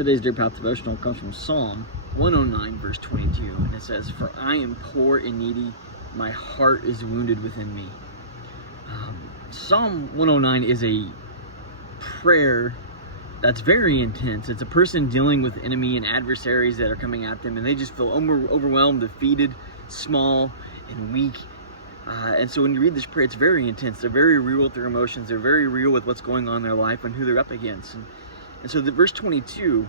Today's Dear Path devotional comes from Psalm 109, verse 22, and it says, "For I am poor and needy, my heart is wounded within me." Psalm 109 is a prayer that's very intense. It's a person dealing with enemy and adversaries that are coming at them, and they just feel overwhelmed, defeated, small, and weak. And so when you read this prayer, it's very intense. They're very real with their emotions. They're very real with what's going on in their life and who they're up against. And so the verse 22,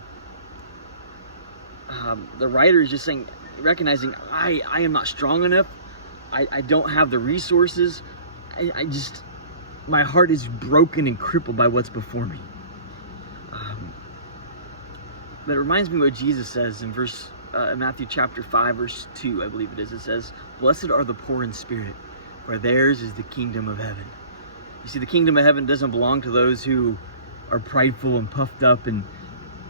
the writer is just saying, recognizing, I am not strong enough. I don't have the resources. My heart is broken and crippled by what's before me. But it reminds me what Jesus says in Matthew chapter 5, verse 2, I believe it is. It says, "Blessed are the poor in spirit, for theirs is the kingdom of heaven." You see, the kingdom of heaven doesn't belong to those who are prideful and puffed up and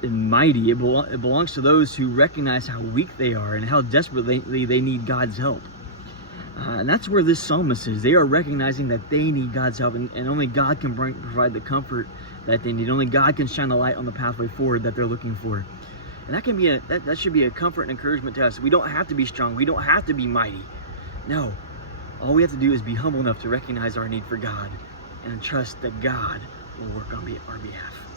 mighty. It belongs to those who recognize how weak they are and how desperately they need God's help. And that's where this psalmist is. They are recognizing that they need God's help, and only God can provide the comfort that they need. Only God can shine the light on the pathway forward that they're looking for. And that can be that should be a comfort and encouragement to us. We don't have to be strong. We don't have to be mighty. No. All we have to do is be humble enough to recognize our need for God and trust that God will work on our behalf.